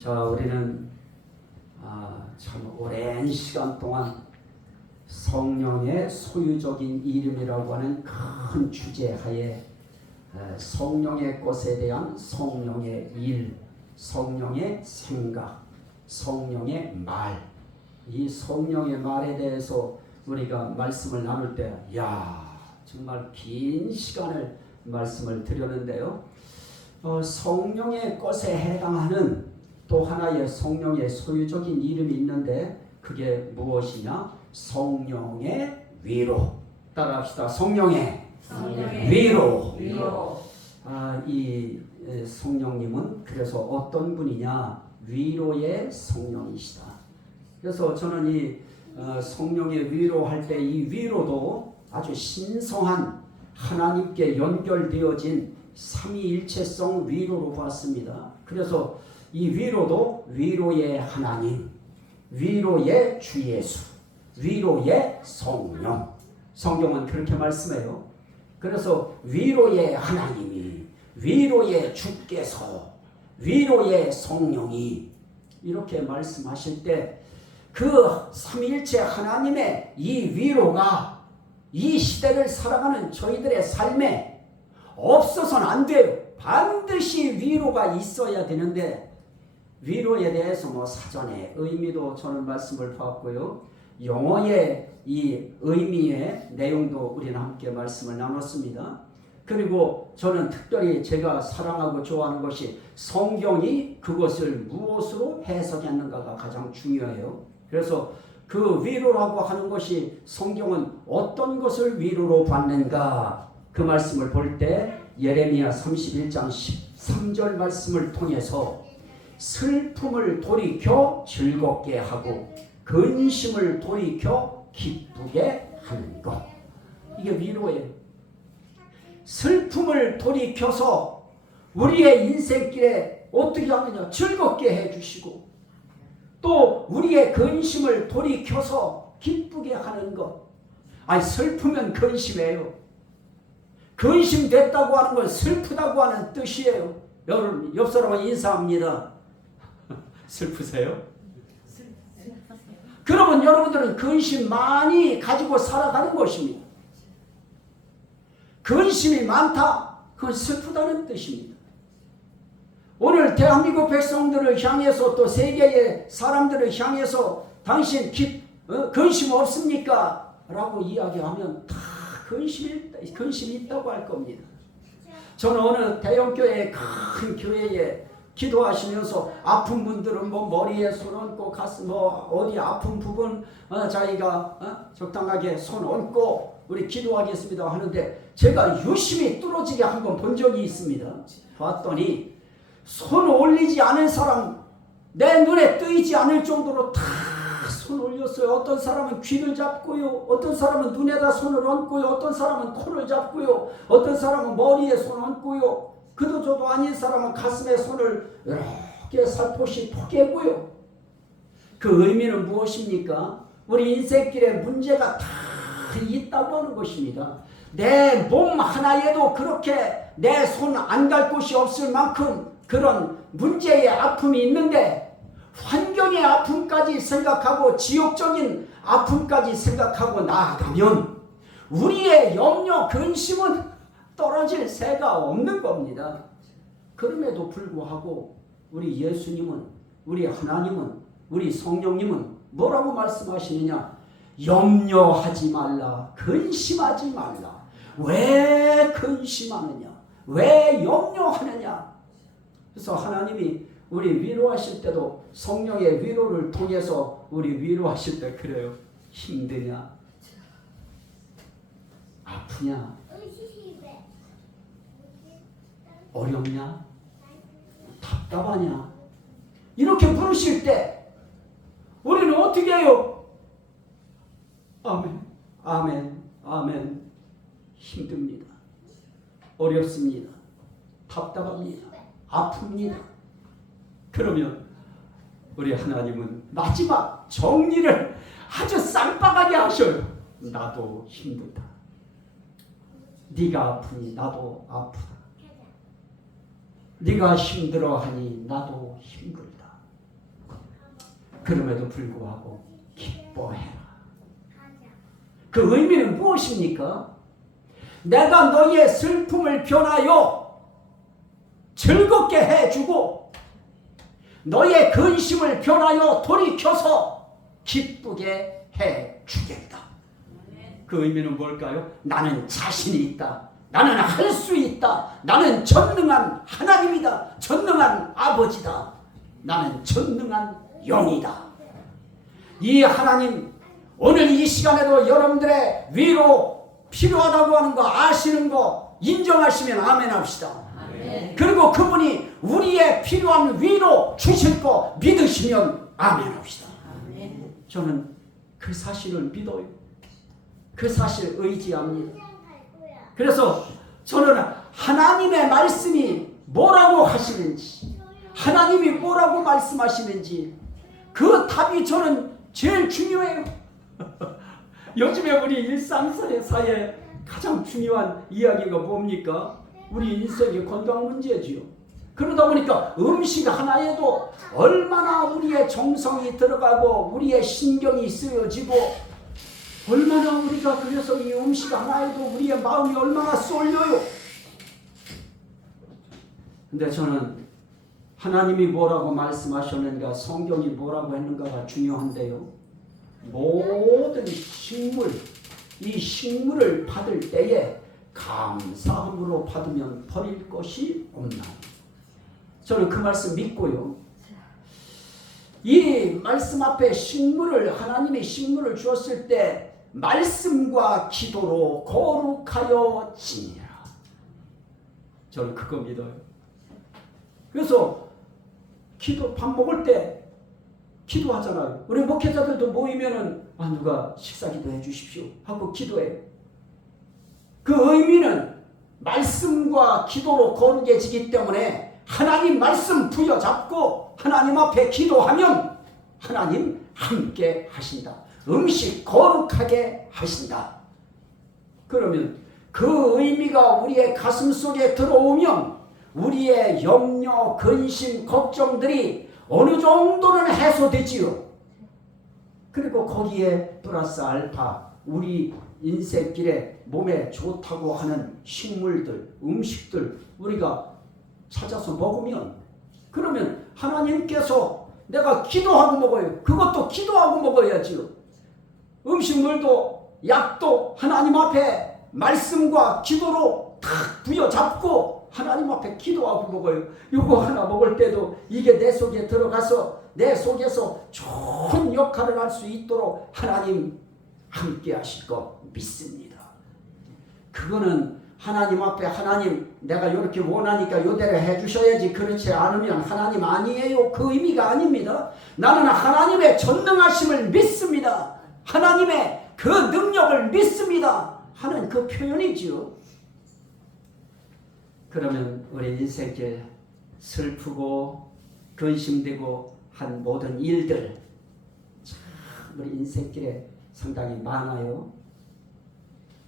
자, 우리는 참 오랜 시간 동안 성령의 소유적인 이름이라고 하는 큰 주제 하에 성령의 것에 대한 성령의 일, 성령의 생각, 성령의 말, 이 성령의 말에 대해서 우리가 말씀을 나눌 때 정말 긴 시간을 말씀을 드렸는데요. 성령의 것에 해당하는 또 하나의 성령의 소유적인 이름이 있는데 그게 무엇이냐? 성령의 위로. 따라합시다. 성령의 위로. 이 성령님은 그래서 어떤 분이냐? 위로의 성령이시다. 그래서 저는 이 성령의 위로할 때 이 위로도 아주 신성한 하나님께 연결되어진 삼위일체성 위로로 봤습니다. 그래서 이 위로도 위로의 하나님, 위로의 주 예수, 위로의 성령. 성경은 그렇게 말씀해요. 그래서 위로의 하나님이, 위로의 주께서, 위로의 성령이 이렇게 말씀하실 때 그 삼위일체 하나님의 이 위로가 이 시대를 살아가는 저희들의 삶에 없어서는 안 돼요. 반드시 위로가 있어야 되는데 위로에 대해서 사전에 의미도 저는 말씀을 봤고요. 영어의 이 의미의 내용도 우리는 함께 말씀을 나눴습니다. 그리고 저는 특별히 제가 사랑하고 좋아하는 것이 성경이 그것을 무엇으로 해석했는가가 가장 중요해요. 그래서 그 위로라고 하는 것이 성경은 어떤 것을 위로로 받는가 그 말씀을 볼 때 예레미야 31장 13절 말씀을 통해서 슬픔을 돌이켜 즐겁게 하고 근심을 돌이켜 기쁘게 하는 것. 이게 위로예요. 슬픔을 돌이켜서 우리의 인생길에 어떻게 하느냐? 즐겁게 해주시고 또 우리의 근심을 돌이켜서 기쁘게 하는 것. 슬프면 근심해요. 근심됐다고 하는 건 슬프다고 하는 뜻이에요. 여러분 옆 사람은 인사합니다. 슬프세요? 그러면 여러분들은 근심 많이 가지고 살아가는 것입니다. 근심이 많다. 그건 슬프다는 뜻입니다. 오늘 대한민국 백성들을 향해서 또 세계의 사람들을 향해서 당신 근심 없습니까? 라고 이야기하면 다 근심이 있다고 할 겁니다. 저는 어느 대형교회 큰 교회에 기도하시면서 아픈 분들은 머리에 손 얹고 가슴 어디 아픈 부분 자기가 적당하게 손 얹고 우리 기도하겠습니다 하는데 제가 유심히 뚫어지게 한번 본 적이 있습니다. 봤더니 손 올리지 않은 사람 내 눈에 뜨이지 않을 정도로 다 손 올렸어요. 어떤 사람은 귀를 잡고요. 어떤 사람은 눈에다 손을 얹고요. 어떤 사람은 코를 잡고요. 어떤 사람은 머리에 손을 얹고요. 그도 저도 아닌 사람은 가슴에 손을 이렇게 살포시 포개고요. 그 의미는 무엇입니까? 우리 인생길에 문제가 다 있다고 하는 것입니다. 내 몸 하나에도 그렇게 내 손 안 갈 곳이 없을 만큼 그런 문제의 아픔이 있는데 환경의 아픔까지 생각하고 지역적인 아픔까지 생각하고 나아가면 우리의 염려, 근심은 떨어질 새가 없는 겁니다. 그럼에도 불구하고 우리 예수님은, 우리 하나님은, 우리 성령님은 뭐라고 말씀하시느냐? 염려하지 말라, 근심하지 말라. 왜 근심하느냐? 왜 염려하느냐? 그래서 하나님이 우리 위로하실 때도 성령의 위로를 통해서 우리 위로하실 때 그래요. 힘드냐? 아프냐? 어렵냐? 답답하냐? 이렇게 부르실 때 우리는 어떻게 해요? 아멘, 아멘, 아멘. 힘듭니다. 어렵습니다. 답답합니다. 아픕니다. 그러면 우리 하나님은 마지막 정리를 아주 쌍방하게 하셔요. 나도 힘들다. 네가 아프니 나도 아프다. 네가 힘들어하니 나도 힘들다. 그럼에도 불구하고 기뻐해라. 그 의미는 무엇입니까? 내가 너희의 슬픔을 변하여 즐겁게 해주고 너희의 근심을 변하여 돌이켜서 기쁘게 해주겠다. 그 의미는 뭘까요? 나는 자신이 있다. 나는 할 수 있다. 나는 전능한 하나님이다. 전능한 아버지다. 나는 전능한 영이다. 이 하나님, 오늘 이 시간에도 여러분들의 위로 필요하다고 하는 거 아시는 거 인정하시면 아멘 합시다. 아멘. 그리고 그분이 우리의 필요한 위로 주실 거 믿으시면 아멘 합시다. 아멘. 저는 그 사실을 믿어요. 그 사실 의지합니다. 그래서 저는 하나님의 말씀이 뭐라고 하시는지, 하나님이 뭐라고 말씀하시는지 그 답이 저는 제일 중요해요. 요즘에 우리 일상사에 가장 중요한 이야기가 뭡니까? 우리 인생의 건강 문제지요. 그러다 보니까 음식 하나에도 얼마나 우리의 정성이 들어가고 우리의 신경이 쓰여지고 얼마나 우리가 그래서 이 음식 하나에도 우리의 마음이 얼마나 쏠려요. 근데 저는 하나님이 뭐라고 말씀하셨는가, 성경이 뭐라고 했는가가 중요한데요. 모든 식물, 이 식물을 받을 때에 감사함으로 받으면 버릴 것이 없나. 저는 그 말씀 믿고요. 이 말씀 앞에 식물을, 하나님이 식물을 주었을 때 말씀과 기도로 거룩하여 지니라. 저는 그거 믿어요. 그래서 밥 먹을 때 기도하잖아요. 우리 목회자들도 모이면은 누가 식사 기도해 주십시오 하고 기도해요. 그 의미는 말씀과 기도로 거룩해지기 때문에 하나님 말씀 부여잡고 하나님 앞에 기도하면 하나님 함께 하신다. 음식 거룩하게 하신다. 그러면 그 의미가 우리의 가슴 속에 들어오면 우리의 염려, 근심, 걱정들이 어느 정도는 해소되지요. 그리고 거기에 플러스 알파 우리 인생길에 몸에 좋다고 하는 식물들, 음식들 우리가 찾아서 먹으면 그러면 하나님께서 내가 기도하고 먹어요. 그것도 기도하고 먹어야지요. 음식물도 약도 하나님 앞에 말씀과 기도로 탁 부여잡고 하나님 앞에 기도하고 먹어요. 이거 하나 먹을 때도 이게 내 속에 들어가서 내 속에서 좋은 역할을 할 수 있도록 하나님 함께 하실 거 믿습니다. 그거는 하나님 앞에 하나님 내가 이렇게 원하니까 이대로 해주셔야지 그렇지 않으면 하나님 아니에요. 그 의미가 아닙니다. 나는 하나님의 전능하심을 믿습니다. 하나님의 그 능력을 믿습니다 하는 그 표현이지요. 그러면 우리 인생길 슬프고 근심되고 한 모든 일들 참 우리 인생길에 상당히 많아요.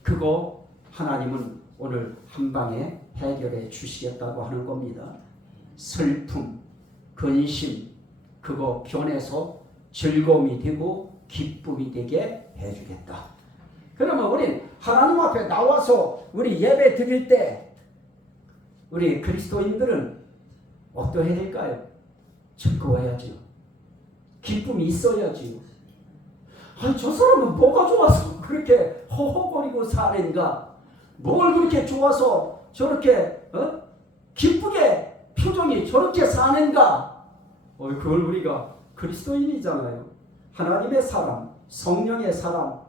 그거 하나님은 오늘 한 방에 해결해 주시겠다고 하는 겁니다. 슬픔, 근심 그거 변해서 즐거움이 되고 기쁨이 되게 해주겠다. 그러면 우리 하나님 앞에 나와서 우리 예배 드릴 때 우리 그리스도인들은 어떠해야 될까요? 즐거워야지요. 기쁨이 있어야지요. 아니 저 사람은 뭐가 좋아서 그렇게 허허거리고 사는가? 뭘 그렇게 좋아서 저렇게 기쁘게 표정이 저렇게 사는가? 그걸 우리가 그리스도인이잖아요. 하나님의 사람, 성령의 사람,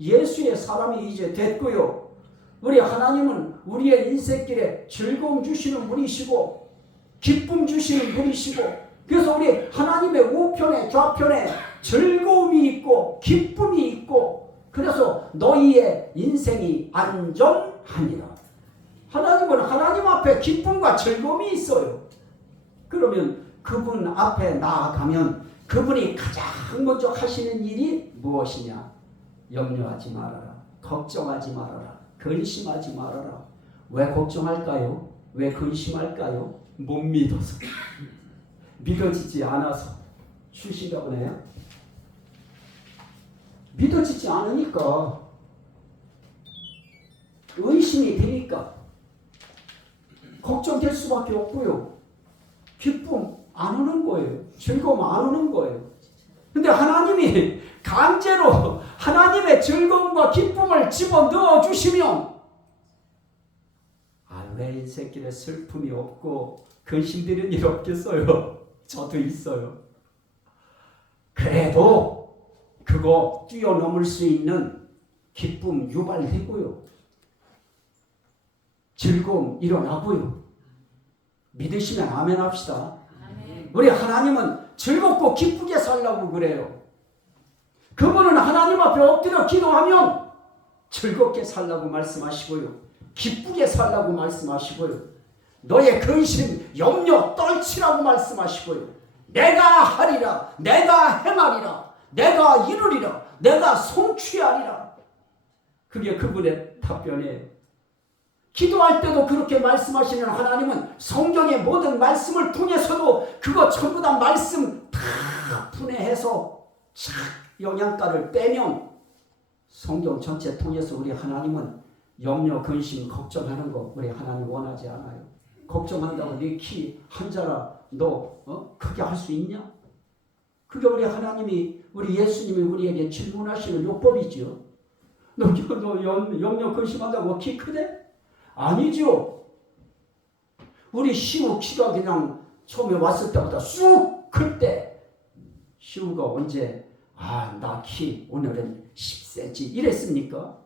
예수의 사람이 이제 됐고요. 우리 하나님은 우리의 인생길에 즐거움 주시는 분이시고 기쁨 주시는 분이시고 그래서 우리 하나님의 우편에 좌편에 즐거움이 있고 기쁨이 있고 그래서 너희의 인생이 안전하니라. 하나님은 하나님 앞에 기쁨과 즐거움이 있어요. 그러면 그분 앞에 나아가면 그분이 가장 먼저 하시는 일이 무엇이냐? 염려하지 말아라. 걱정하지 말아라. 근심하지 말아라. 왜 걱정할까요? 왜 근심할까요? 못 믿어서. 믿어지지 않아서. 주신다고 해요? 믿어지지 않으니까, 의심이 되니까 걱정될 수밖에 없고요. 기쁨 안 오는 거예요. 즐거움 안 오는 거예요. 근데 하나님이 강제로 하나님의 즐거움과 기쁨을 집어넣어 주시면, 왜 인생길에 슬픔이 없고 근심되는 일 없겠어요? 저도 있어요. 그래도 그거 뛰어넘을 수 있는 기쁨 유발되고요. 즐거움 일어나고요. 믿으시면 아멘 합시다. 아멘. 우리 하나님은 즐겁고 기쁘게 살라고 그래요. 그분은 하나님 앞에 엎드려 기도하면 즐겁게 살라고 말씀하시고요. 기쁘게 살라고 말씀하시고요. 너의 근심, 염려 떨치라고 말씀하시고요. 내가 하리라, 내가 행하리라, 내가 이루리라, 내가 성취하리라. 그게 그분의 답변이에요. 기도할 때도 그렇게 말씀하시는 하나님은 성경의 모든 말씀을 통해서도 그거 전부 다 말씀 다 분해해서 착 영양가를 빼면 성경 전체 통해서 우리 하나님은 염려, 근심, 걱정하는 거 우리 하나님 원하지 않아요. 걱정한다고 네 키 한자라 너 크게 할 수 있냐? 그게 우리 하나님이, 우리 예수님이 우리에게 질문하시는 요법이지요. 너 염려, 근심한다고 키 크대? 아니죠. 우리 시우 키가 그냥 처음에 왔을 때보다 쑥 클 때, 시우가 언제 나 키 오늘은 10cm 이랬습니까?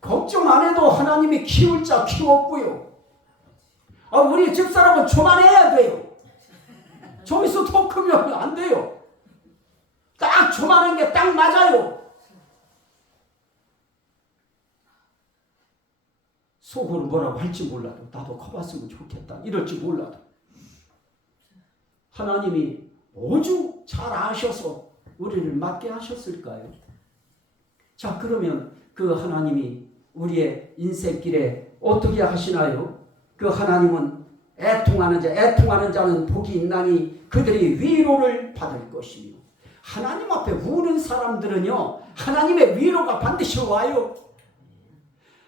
걱정 안 해도 하나님이 키울 자 키웠고요. 우리 집사람은 조만해야 돼요. 저기서 더 크면 안 돼요. 딱 조만한 게 딱 맞아요. 속으로 뭐라고 할지 몰라도 나도 커봤으면 좋겠다 이럴지 몰라도 하나님이 오죽 잘 아셔서 우리를 맡게 하셨을까요? 자, 그러면 그 하나님이 우리의 인생길에 어떻게 하시나요? 그 하나님은 애통하는 자는 복이 있나니 그들이 위로를 받을 것이며, 하나님 앞에 우는 사람들은요 하나님의 위로가 반드시 와요.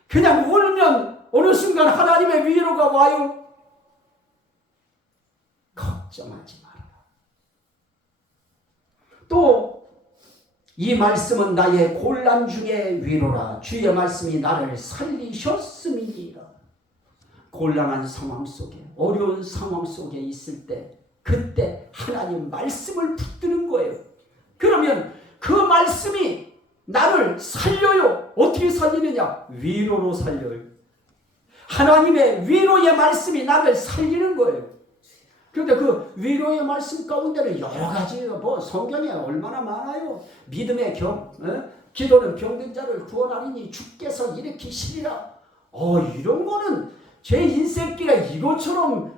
그냥 울면 어느 순간 하나님의 위로가 와요. 걱정하지 말아라. 또 이 말씀은 나의 곤란 중에 위로라. 주의 말씀이 나를 살리셨음이니라. 곤란한 상황 속에, 어려운 상황 속에 있을 때, 그때 하나님 말씀을 붙드는 거예요. 그러면 그 말씀이 나를 살려요. 어떻게 살리느냐? 위로로 살려요. 하나님의 위로의 말씀이 나를 살리는 거예요. 그런데 그 위로의 말씀 가운데는 여러 가지예요. 성경에 얼마나 많아요. 믿음의 기도는 병든 자를 구원하리니 주께서 일으키시리라. 이런 거는 제 인생길에 이것처럼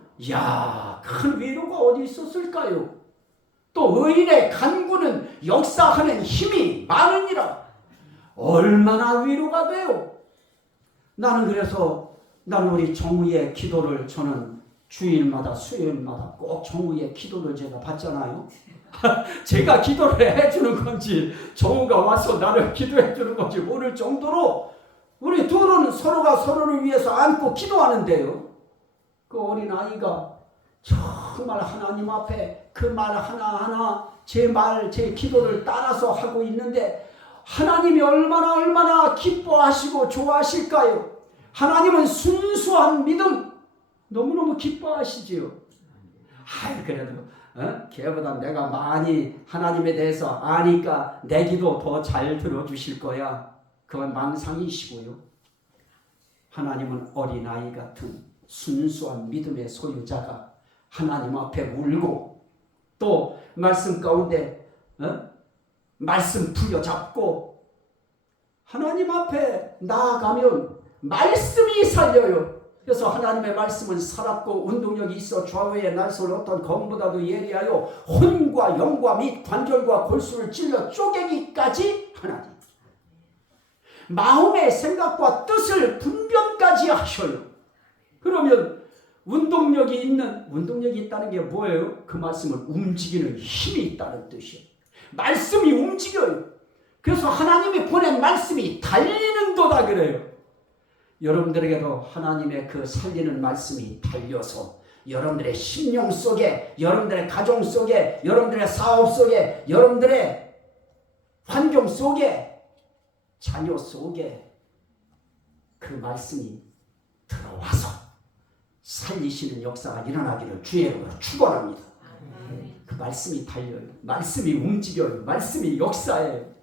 큰 위로가 어디 있었을까요? 또 의인의 간구는 역사하는 힘이 많으니라. 얼마나 위로가 돼요. 나는 우리 정우의 기도를 저는 주일마다 수요일마다 꼭 정우의 기도를 제가 받잖아요. 제가 기도를 해주는 건지 정우가 와서 나를 기도해 주는 건지 모를 정도로 우리 둘은 서로가 서로를 위해서 안고 기도하는데요. 그 어린아이가 정말 하나님 앞에 그 말 하나하나 제 기도를 따라서 하고 있는데 하나님이 얼마나 기뻐하시고 좋아하실까요? 하나님은 순수한 믿음 너무너무 기뻐하시지요. 그래도 걔보다 내가 많이 하나님에 대해서 아니까 내 기도 더 잘 들어주실 거야. 그건 망상이시고요. 하나님은 어린아이 같은 순수한 믿음의 소유자가 하나님 앞에 울고 또 말씀 가운데 말씀 부여잡고 하나님 앞에 나아가면 말씀이 살려요. 그래서 하나님의 말씀은 살았고 운동력이 있어 좌우에 날설 어떤 검보다도 예리하여 혼과 영과 및 관절과 골수를 찔러 쪼개기까지 하나님 마음의 생각과 뜻을 분별까지 하셔요. 그러면 운동력이 있다는 게 뭐예요? 그 말씀을 움직이는 힘이 있다는 뜻이에요. 말씀이 움직여요. 그래서 하나님이 보낸 말씀이 달리는도다 그래요. 여러분들에게도 하나님의 그 살리는 말씀이 달려서 여러분들의 심령 속에, 여러분들의 가정 속에, 여러분들의 사업 속에, 여러분들의 환경 속에, 자녀 속에 그 말씀이 들어와서 살리시는 역사가 일어나기를 주의 이름으로 축원합니다. 그 말씀이 달려요. 말씀이 움직여요. 말씀이 역사예요.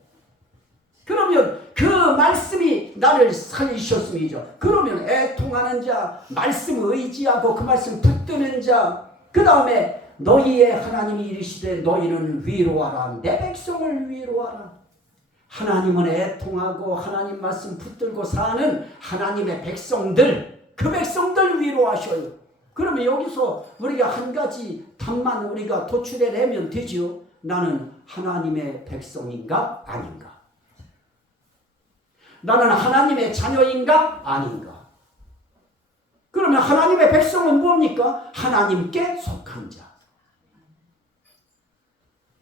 그러면 그 말씀이 나를 살리셨음이죠. 그러면 애통하는 자, 말씀 의지하고 그 말씀 붙드는 자, 그 다음에 너희의 하나님이 이르시되 너희는 위로하라. 내 백성을 위로하라. 하나님은 애통하고 하나님 말씀 붙들고 사는 하나님의 백성들, 그 백성들 위로하셔요. 그러면 여기서 우리가 한 가지 답만 우리가 도출해내면 되죠. 나는 하나님의 백성인가 아닌가? 나는 하나님의 자녀인가 아닌가? 그러면 하나님의 백성은 뭡니까? 하나님께 속한 자.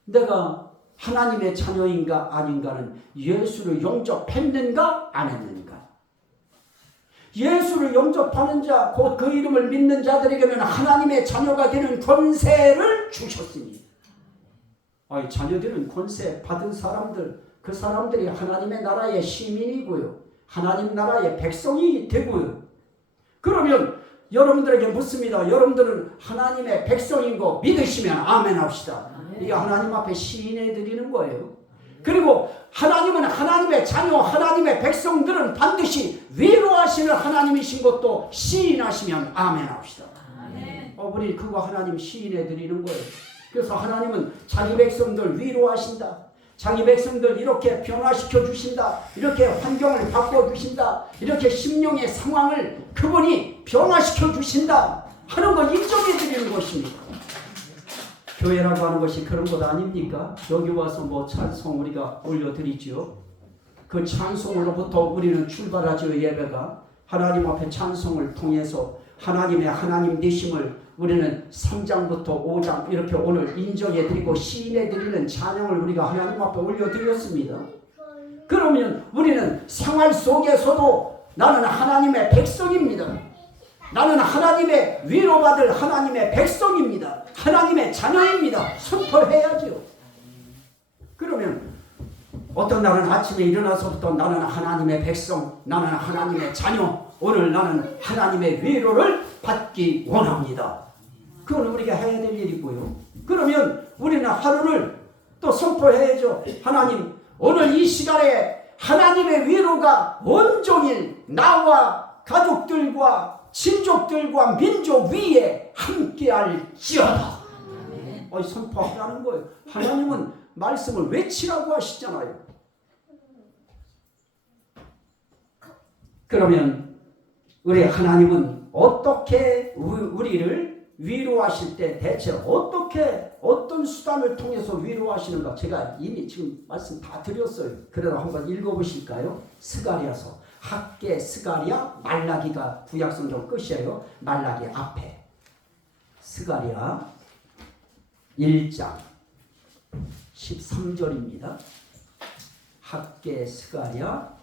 내가 하나님의 자녀인가 아닌가는 예수를 영접했는가 안 했는가? 예수를 영접하는 자, 곧 그 이름을 믿는 자들에게는 하나님의 자녀가 되는 권세를 주셨습니다. 아니, 자녀들은 권세 받은 사람들, 그 사람들이 하나님의 나라의 시민이고요. 하나님 나라의 백성이 되고요. 그러면 여러분들에게 묻습니다. 여러분들은 하나님의 백성인 거 믿으시면 아멘 합시다. 이게 하나님 앞에 시인해 드리는 거예요. 그리고 하나님은 하나님의 자녀, 하나님의 백성들은 반드시 위로하시는 하나님이신 것도 시인하시면 아멘 합시다. 우리 그거 하나님 시인해 드리는 거예요. 그래서 하나님은 자기 백성들 위로하신다. 자기 백성들 이렇게 변화시켜 주신다. 이렇게 환경을 바꿔 주신다. 이렇게 심령의 상황을 그분이 변화시켜 주신다 하는 걸 인정해 드리는 것입니다. 교회라고 하는 것이 그런 것 아닙니까? 여기 와서 뭐 찬송 우리가 올려드리죠. 그 찬송으로부터 우리는 출발하죠. 예배가 하나님 앞에 찬송을 통해서 하나님의 하나님 되심을 우리는 3장부터 5장 이렇게 오늘 인정해드리고 시인해드리는 찬양을 우리가 하나님 앞에 올려드렸습니다. 그러면 우리는 생활 속에서도 나는 하나님의 백성입니다. 나는 하나님의 위로받을 하나님의 백성입니다. 하나님의 자녀입니다. 선포해야죠. 그러면 어떤 날은 아침에 일어나서부터 나는 하나님의 백성, 나는 하나님의 자녀, 오늘 나는 하나님의 위로를 받기 원합니다. 그건 우리가 해야 될 일이고요. 그러면 우리는 하루를 또 선포해야죠. 하나님, 오늘 이 시간에 하나님의 위로가 온종일 나와 가족들과 친족들과 민족 위에 함께할지어다. 선포하라는 거예요. 하나님은 말씀을 외치라고 하시잖아요. 그러면 우리 하나님은 어떻게 우리를 위로하실 때 대체 어떤 수단을 통해서 위로하시는가? 제가 이미 지금 말씀 다 드렸어요. 그래도 한번 읽어보실까요? 스가랴서. 학개, 스가랴, 말라기가 구약성경 끝이에요. 말라기 앞에. 스가랴 1장 13절입니다. 학개, 스가랴,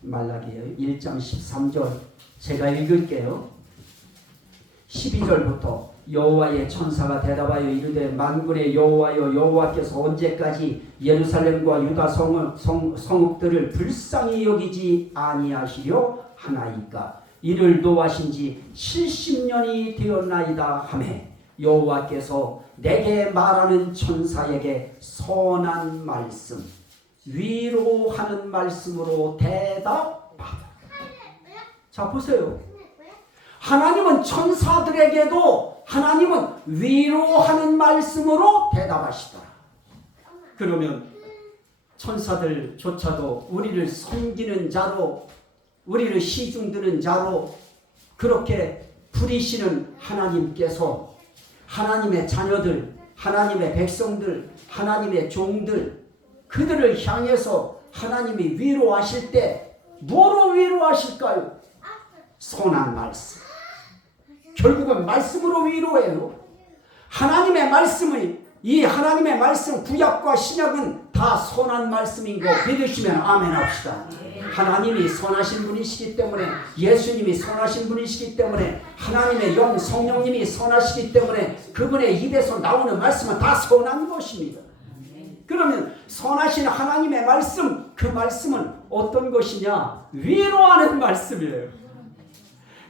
말라기예요. 1장 13절 제가 읽을게요. 12절부터 여호와의 천사가 대답하여 이르되 만군의 여호와여, 여호와께서 언제까지 예루살렘과 유다 성읍들을 불쌍히 여기지 아니하시려 하나이까? 이를 노하신 지 70년이 되었나이다 하매 여호와께서 내게 말하는 천사에게 선한 말씀, 위로하는 말씀으로 대답하라. 자, 보세요. 하나님은 천사들에게도 하나님은 위로하는 말씀으로 대답하시더라. 그러면 천사들조차도 우리를 섬기는 자로, 우리를 시중드는 자로 그렇게 부리시는 하나님께서 하나님의 자녀들, 하나님의 백성들, 하나님의 종들, 그들을 향해서 하나님이 위로하실 때 뭐로 위로하실까요? 선한 말씀, 결국은 말씀으로 위로해요. 하나님의 말씀이 이 하나님의 말씀 구약과 신약은 다 선한 말씀인 거 믿으시면 아멘 합시다. 하나님이 선하신 분이시기 때문에 예수님이 선하신 분이시기 때문에 하나님의 영 성령님이 선하시기 때문에 그분의 입에서 나오는 말씀은 다 선한 것입니다. 그러면 선하신 하나님의 말씀, 그 말씀은 어떤 것이냐? 위로하는 말씀이에요.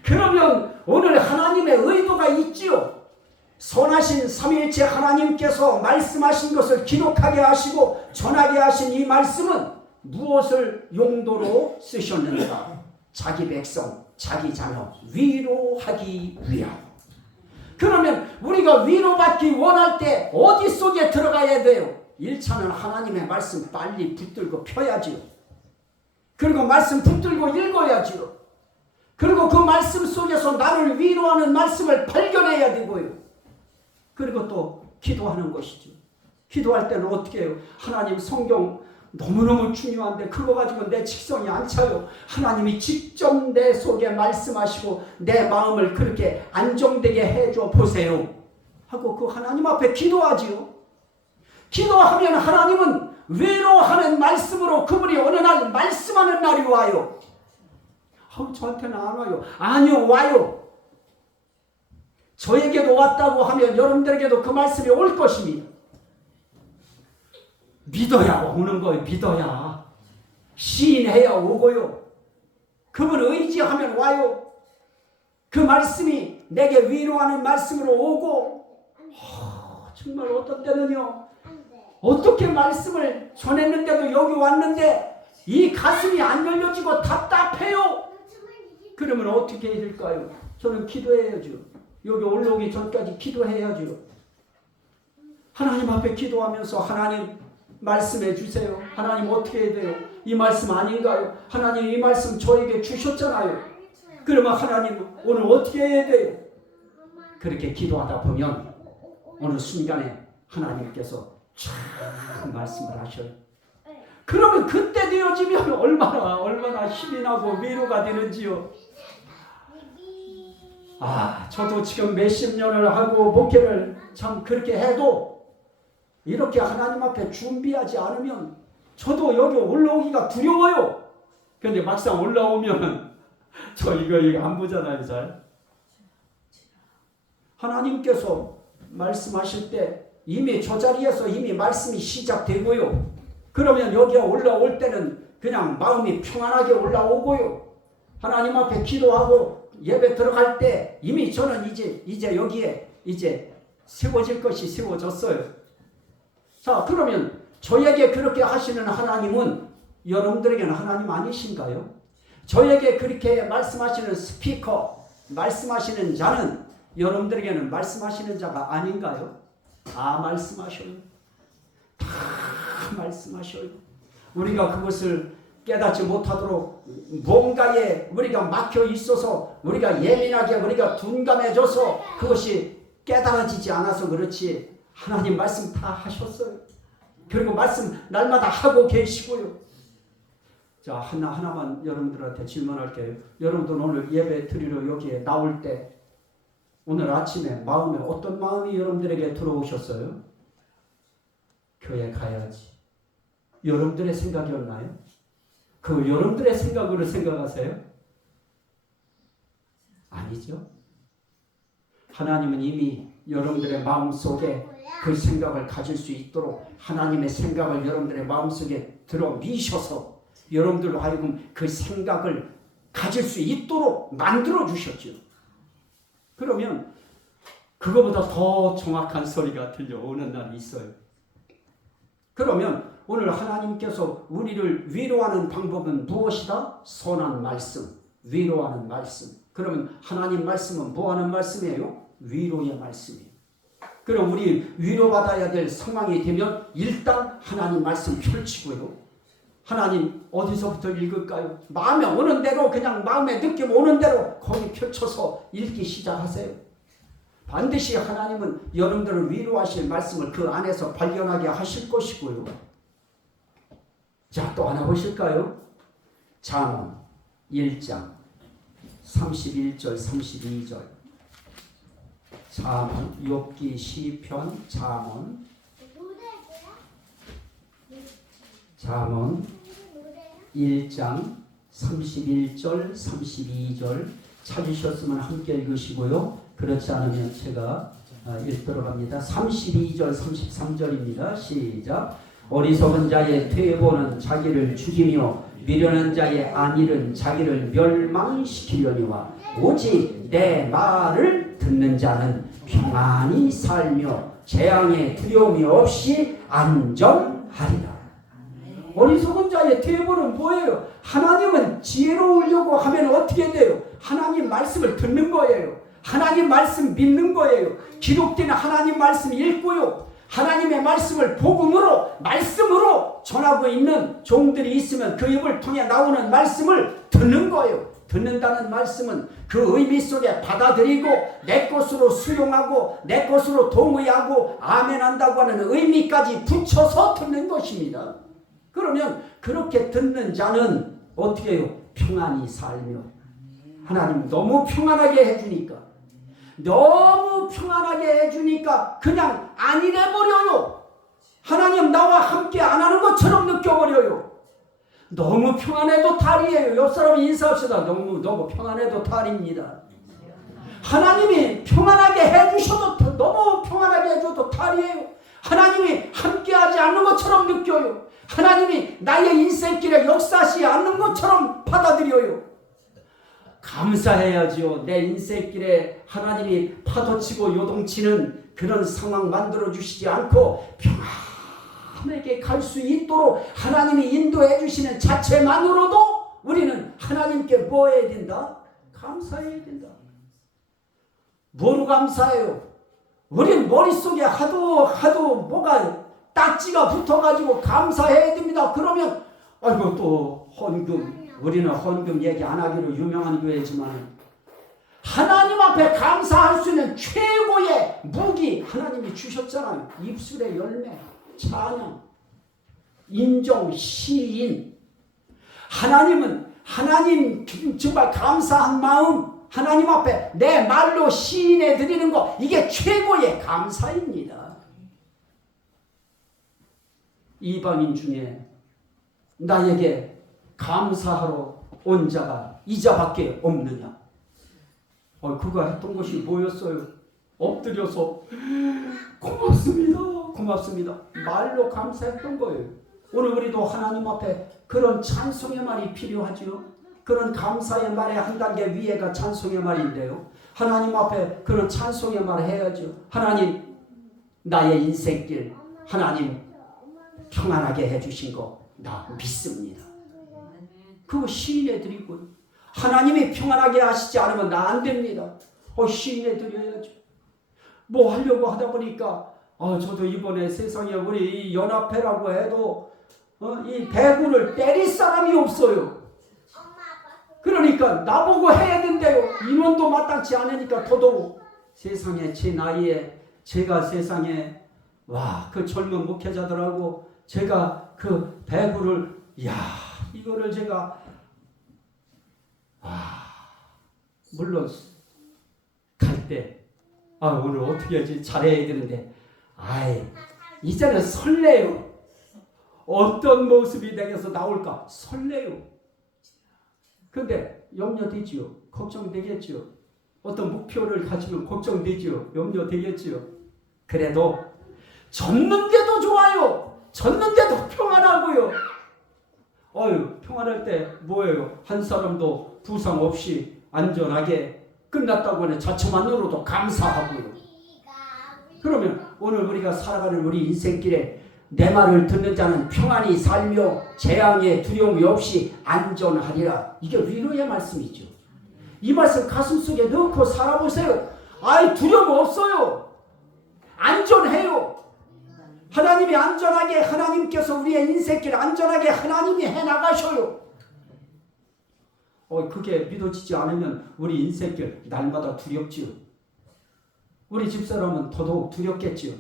그러면 오늘 하나님의 의도가 있지요. 선하신 삼위일체 하나님께서 말씀하신 것을 기록하게 하시고 전하게 하신 이 말씀은 무엇을 용도로 쓰셨는가? 자기 백성, 자기 자녀 위로하기 위하여. 그러면 우리가 위로받기 원할 때 어디 속에 들어가야 돼요? 1차는 하나님의 말씀 빨리 붙들고 펴야지요. 그리고 말씀 붙들고 읽어야지요. 그리고 그 말씀 속에서 나를 위로하는 말씀을 발견해야 되고요. 그리고 또 기도하는 것이죠. 기도할 때는 어떻게 해요? 하나님 성경 너무너무 중요한데 그거 가지고 내 직성이 안 차요. 하나님이 직접 내 속에 말씀하시고 내 마음을 그렇게 안정되게 해줘 보세요 하고 그 하나님 앞에 기도하지요. 기도하면 하나님은 위로하는 말씀으로 그분이 어느 날 말씀하는 날이 와요. 저한테는 안 와요. 아니요, 와요. 저에게도 왔다고 하면 여러분들에게도 그 말씀이 올 것입니다. 믿어야 오는 거예요. 믿어야. 시인해야 오고요. 그분 의지하면 와요. 그 말씀이 내게 위로하는 말씀으로 오고 정말 어떤 때는요. 어떻게 말씀을 전했는데도 여기 왔는데 이 가슴이 안 열려지고 답답해요. 그러면 어떻게 해야 될까요? 저는 기도해야죠. 여기 올라오기 전까지 기도해야죠. 하나님 앞에 기도하면서 하나님 말씀해 주세요. 하나님 어떻게 해야 돼요? 이 말씀 아닌가요? 하나님 이 말씀 저에게 주셨잖아요. 그러면 하나님 오늘 어떻게 해야 돼요? 그렇게 기도하다 보면 어느 순간에 하나님께서 참 말씀을 하셔요. 그러면 그때 되어지면 얼마나 힘이 나고 위로가 되는지요. 저도 지금 몇십 년을 하고 목회를 참 그렇게 해도 이렇게 하나님 앞에 준비하지 않으면 저도 여기 올라오기가 두려워요. 근데 막상 올라오면 저 이거 안 보잖아요, 잘. 하나님께서 말씀하실 때 이미 저 자리에서 이미 말씀이 시작되고요. 그러면 여기에 올라올 때는 그냥 마음이 평안하게 올라오고요. 하나님 앞에 기도하고 예배 들어갈 때 이미 저는 이제 여기에 이제 세워질 것이 세워졌어요. 자, 그러면 저에게 그렇게 하시는 하나님은 여러분들에게는 하나님 아니신가요? 저에게 그렇게 말씀하시는 스피커, 말씀하시는 자는 여러분들에게는 말씀하시는 자가 아닌가요? 다 말씀하셔요. 다 말씀하셔요. 우리가 그것을 깨닫지 못하도록 뭔가에 우리가 막혀 있어서 우리가 예민하게 우리가 둔감해져서 그것이 깨달아지지 않아서 그렇지 하나님 말씀 다 하셨어요. 그리고 말씀 날마다 하고 계시고요. 자, 하나만 여러분들한테 질문할게요. 여러분들 오늘 예배 드리러 여기에 나올 때 오늘 아침에 마음에 어떤 마음이 여러분들에게 들어오셨어요? 교회 가야지. 여러분들의 생각이었나요? 그 여러분들의 생각으로 생각하세요? 아니죠. 하나님은 이미 여러분들의 마음속에 그 생각을 가질 수 있도록 하나님의 생각을 여러분들의 마음속에 들어 미셔서 여러분들로 하여금 그 생각을 가질 수 있도록 만들어 주셨죠. 그러면 그거보다 더 정확한 소리가 들려오는 날이 있어요. 그러면 오늘 하나님께서 우리를 위로하는 방법은 무엇이다? 선한 말씀, 위로하는 말씀. 그러면 하나님 말씀은 뭐하는 말씀이에요? 위로의 말씀이에요. 그럼 우리 위로받아야 될 상황이 되면 일단 하나님 말씀 펼치고요. 하나님 어디서부터 읽을까요? 마음에 오는 대로 그냥 마음에 느낌 오는 대로 거기 펼쳐서 읽기 시작하세요. 반드시 하나님은 여러분들을 위로하실 말씀을 그 안에서 발견하게 하실 것이고요. 자, 또 하나 보실까요? 잠언 1장 31절 32절 잠언, 욥기, 시편, 잠언, 1장 31절, 32절 찾으셨으면 함께 읽으시고요. 그렇지 않으면 제가 읽도록 합니다. 32절, 33절입니다. 시작. 어리석은 자의 퇴보는 자기를 죽이며 미련한 자의 안일은 자기를 멸망시키려니와 오직 내 말을 듣는 자는 평안히 살며 재앙의 두려움이 없이 안전하리라. 어리석은 자의 퇴보는 뭐예요? 하나님은 지혜로우려고 하면 어떻게 돼요? 하나님 말씀을 듣는 거예요. 하나님 말씀 믿는 거예요. 기록된 하나님 말씀 읽고요. 하나님의 말씀을 복음으로 말씀으로 전하고 있는 종들이 있으면 그 입을 통해 나오는 말씀을 듣는 거예요. 듣는다는 말씀은 그 의미 속에 받아들이고 내 것으로 수용하고 내 것으로 동의하고 아멘한다고 하는 의미까지 붙여서 듣는 것입니다. 그러면 그렇게 듣는 자는 어떻게 해요? 평안히 살며 하나님 너무 평안하게 해주니까 너무 평안하게 해주니까 그냥 안 이래버려요. 하나님 나와 함께 안 하는 것처럼 느껴버려요. 너무 평안해도 탈이에요. 옆 사람 인사합시다. 너무 평안해도 탈입니다. 하나님이 평안하게 해주셔도 너무 평안하게 해줘도 탈이에요. 하나님이 함께하지 않는 것처럼 느껴요. 하나님이 나의 인생길에 역사하지 않는 것처럼 받아들여요. 감사해야지요. 내 인생길에 하나님이 파도치고 요동치는 그런 상황 만들어주시지 않고 평안하게 갈 수 있도록 하나님이 인도해 주시는 자체만으로도 우리는 하나님께 뭐 해야 된다? 감사해야 된다. 뭐로 감사해요? 우린 머릿속에 하도 뭐가 딱지가 붙어가지고 감사해야 됩니다. 그러면 아이고 또 헌금, 우리는 헌금 얘기 안 하기로 유명한 교회지만 하나님 앞에 감사할 수 있는 최고의 무기 하나님이 주셨잖아요. 입술의 열매, 찬양, 인정, 시인. 하나님은 하나님 정말 감사한 마음 하나님 앞에 내 말로 시인해 드리는 거 이게 최고의 감사입니다. 이방인 중에 나에게 감사하러 온 자가 이자밖에 없느냐? 그가 했던 것이 뭐였어요? 엎드려서 고맙습니다. 말로 감사했던 거예요. 오늘 우리도 하나님 앞에 그런 찬송의 말이 필요하지요. 그런 감사의 말의 한 단계 위에가 찬송의 말인데요. 하나님 앞에 그런 찬송의 말을 해야죠. 하나님 나의 인생길 하나님 평안하게 해주신 거 나 믿습니다. 그거 시인해드리고 하나님이 평안하게 하시지 않으면 나 안 됩니다. 시인해드려야죠. 뭐 하려고 하다 보니까 저도 이번에 세상에 우리 연합회라고 해도 이 배구를 때릴 사람이 없어요. 그러니까 나보고 해야 된대요. 인원도 마땅치 않으니까 더더욱 세상에 제 나이에 제가 세상에 그 젊은 목회자들하고 제가 그 배구를 이거를 제가 물론 갈 때 오늘 어떻게 하지 잘해야 되는데 이제는 설레요. 어떤 모습이 내게서 나올까 설레요. 근데 염려되지요. 걱정되겠지요. 어떤 목표를 가지면 걱정되지요. 염려되겠지요. 그래도 졌는데도 좋아요. 졌는데도 평안하고요. 평안할 때 뭐예요? 한 사람도 부상 없이 안전하게 끝났다고 하는 자체만으로도 감사하고요. 그러면 오늘 우리가 살아가는 우리 인생길에 내 말을 듣는 자는 평안히 살며 재앙의 두려움이 없이 안전하리라. 이게 위로의 말씀이죠. 이 말씀 가슴속에 넣고 살아보세요. 두려움 없어요. 안전해요. 하나님이 안전하게 하나님께서 우리의 인생길 안전하게 하나님이 해나가셔요. 그게 믿어지지 않으면 우리 인생길 날마다 두렵지요. 우리 집사람은 더더욱 두렵겠지요.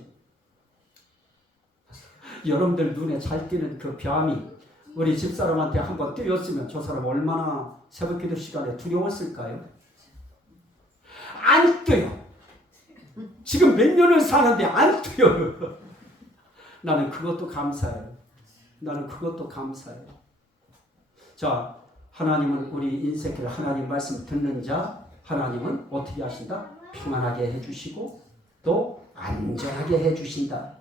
여러분들 눈에 잘 띄는 그 뱀이 우리 집사람한테 한번 뛰었으면 저 사람 얼마나 새벽기도 시간에 두려웠을까요? 안 뛰어요. 지금 몇 년을 사는데 안 뛰어요. 나는 그것도 감사해요. 나는 그것도 감사해요. 자, 하나님은 우리 인생길 하나님 말씀 듣는 자 하나님은 어떻게 하신다? 평안하게 해주시고 또 안전하게 해주신다.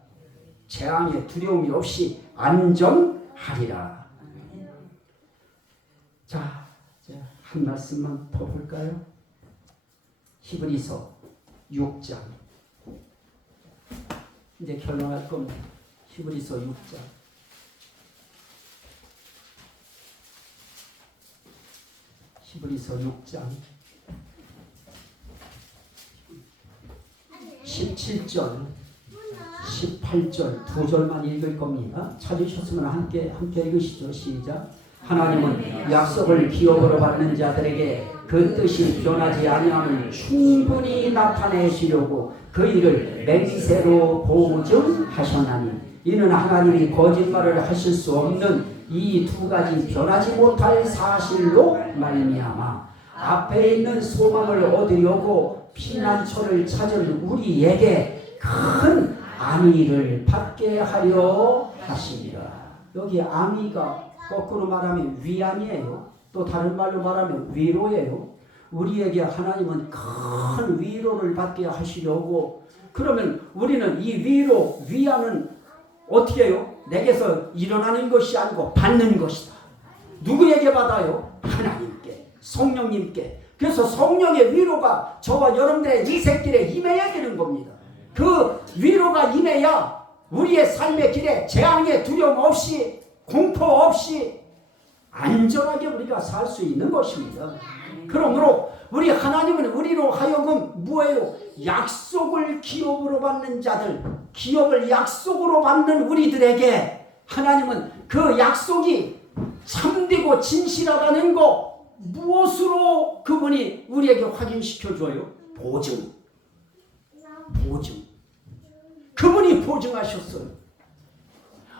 재앙에 두려움이 없이 안전하리라. 자, 한 말씀만 더 볼까요? 히브리서 6장. 이제 결론할 겁니다. 히브리서 6장. 히브리서 6장 17절 18절 두 절만 읽을 겁니다. 찾으셨으면 함께 읽으시죠. 시작. 하나님은 약속을 기업으로 받는 자들에게 그 뜻이 변하지 아니함을 충분히 나타내시려고 그 일을 맹세로 보증하셨나니 이는 하나님이 거짓말을 하실 수 없는 이 두 가지 변하지 못할 사실로 말미암아 앞에 있는 소망을 얻으려고 피난처를 찾은 우리에게 큰 안위를 받게 하려 하십니다. 여기 안위가 거꾸로 말하면 위안이에요. 또 다른 말로 말하면 위로예요. 우리에게 하나님은 큰 위로를 받게 하시려고. 그러면 우리는 이 위로, 위안은 어떻게 해요? 내게서 일어나는 것이 아니고 받는 것이다. 누구에게 받아요? 하나님께, 성령님께. 그래서 성령의 위로가 저와 여러분들의 인생길에 임해야 되는 겁니다. 그 위로가 임해야 우리의 삶의 길에 재앙의 두려움 없이 공포 없이 안전하게 우리가 살 수 있는 것입니다. 그러므로 우리 하나님은 우리로 하여금 뭐예요? 약속을 기업으로 받는 자들, 기업을 약속으로 받는 우리들에게 하나님은 그 약속이 참되고 진실하다는 거 무엇으로 그분이 우리에게 확인시켜줘요? 보증. 그분이 보증하셨어요.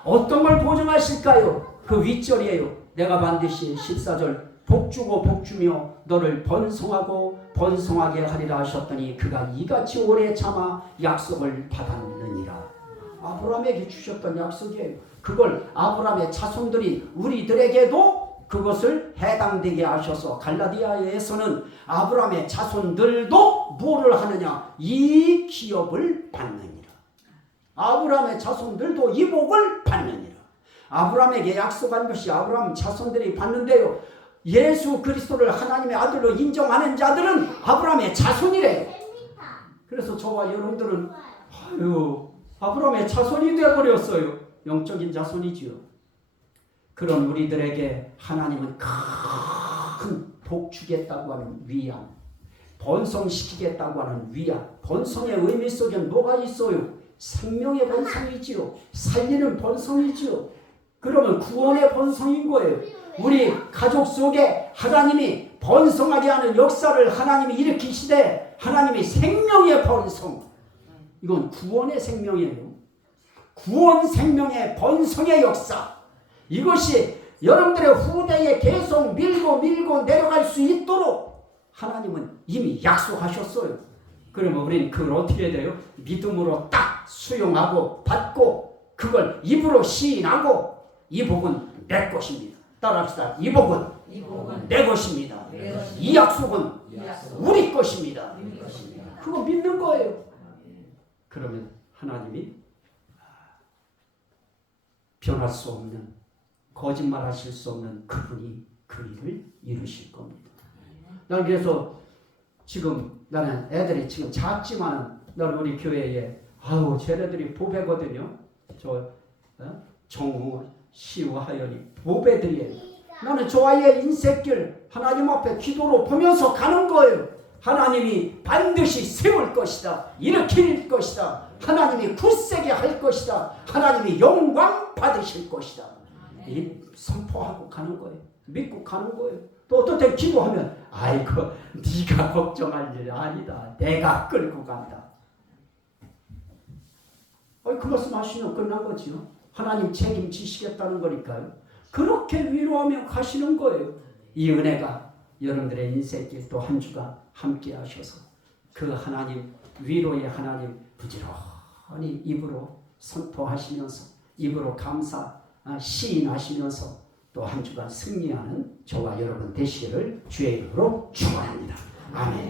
어떤 걸 보증하실까요? 그 윗절이에요. 내가 반드시 14절 복주고 복주며 너를 번성하고 번성하게 하리라 하셨더니 그가 이같이 오래 참아 약속을 받았느니라. 아브라함에게 주셨던 약속이에요. 그걸 아브라함의 자손들이 우리들에게도 그것을 해당되게 하셔서 갈라디아에서는 아브라함의 자손들도 뭐를 하느냐? 이 기업을 받느니라. 아브라함의 자손들도 이 복을 받느니라. 아브라함에게 약속한 것이 아브라함 자손들이 받는데요. 예수 그리스도를 하나님의 아들로 인정하는 자들은 아브라함의 자손이래요. 그래서 저와 여러분들은 아브라함의 자손이 되어버렸어요. 영적인 자손이지요. 그런 우리들에게 하나님은 큰 복 주겠다고 하는 위안, 번성시키겠다고 하는 위안. 번성의 의미 속엔 뭐가 있어요? 생명의 번성이지요. 살리는 번성이지요. 그러면 구원의 번성인 거예요. 우리 가족 속에 하나님이 번성하게 하는 역사를 하나님이 일으키시되 하나님이 생명의 번성. 이건 구원의 생명이에요. 구원 생명의 번성의 역사. 이것이 여러분들의 후대에 계속 밀고 내려갈 수 있도록 하나님은 이미 약속하셨어요. 그러면 우리는 그걸 어떻게 해야 돼요? 믿음으로 딱 수용하고 받고 그걸 입으로 시인하고 이 복은 내 것입니다. 따라합시다. 이 복은 내 것입니다. 이 약속은 우리 것입니다. 그거 믿는 거예요. 그러면 하나님이 변할 수 없는, 거짓말하실 수 없는 그분이 그 일을 이루실 겁니다. 난 그래서 지금 나는 애들이 지금 작지만은 나는 우리 교회에 쟤네들이 보배거든요. 정우, 시우, 하연이 보배들이에요. 나는 저 아이의 인생길 하나님 앞에 기도로 보면서 가는 거예요. 하나님이 반드시 세울 것이다. 일으킬 것이다. 하나님이 굳세게 할 것이다. 하나님이 영광 받으실 것이다. 이 선포하고 가는 거예요. 믿고 가는 거예요. 또 어떨 때 기도하면 아이고 네가 걱정할 일 아니다. 내가 끌고 간다. 그 말씀 하시면 끝난 거지요. 하나님 책임지시겠다는 거니까요. 그렇게 위로하며 가시는 거예요. 이 은혜가 여러분들의 인생길 또 한 주간 함께 하셔서 그 하나님 위로의 하나님 부지런히 입으로 선포하시면서 입으로 감사 시인하시면서 또 한 주간 승리하는 저와 여러분 되시기를 주의 이름으로 축원합니다. 아멘.